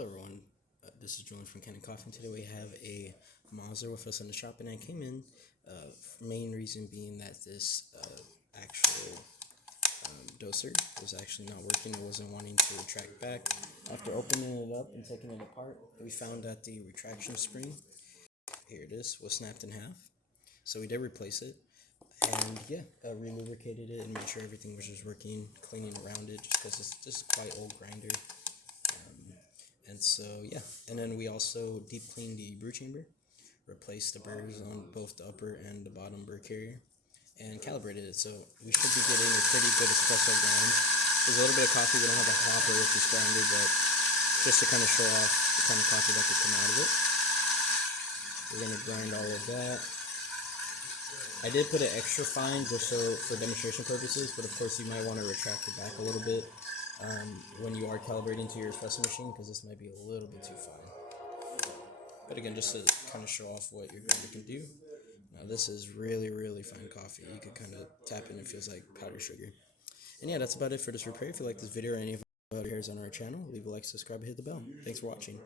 Hello everyone, this is Julian from Kanen and today we have a Mazzer with us in the shop, and I came in, main reason being that this actual doser was actually not working. It wasn't wanting to retract back. After opening it up and taking it apart, we found that the retraction spring, here it is, was snapped in half. So we did replace it, and yeah, re-lubricated it and made sure everything was just working, cleaning around it, just because it's just quite old grinder. And so yeah, and then we also deep cleaned the brew chamber, replaced the burrs on both the upper and the bottom burr carrier, and calibrated it. So we should be getting a pretty good espresso grind. There's a little bit of coffee. We don't have a hopper with this grinder, but just to kind of show off the kind of coffee that could come out of it. We're gonna grind all of that. I did put it extra fine just so for demonstration purposes, but of course you might want to retract it back a little bit when you are calibrating to your espresso machine, because this might be a little bit too fine. But again, just to kind of show off what your grinder can do. Now this is really, really fine coffee. You could kind of tap in, it feels like powdered sugar. And yeah, that's about it for this repair. If you like this video or any of our other videos on our channel, leave a like, subscribe, and hit the bell. Thanks for watching.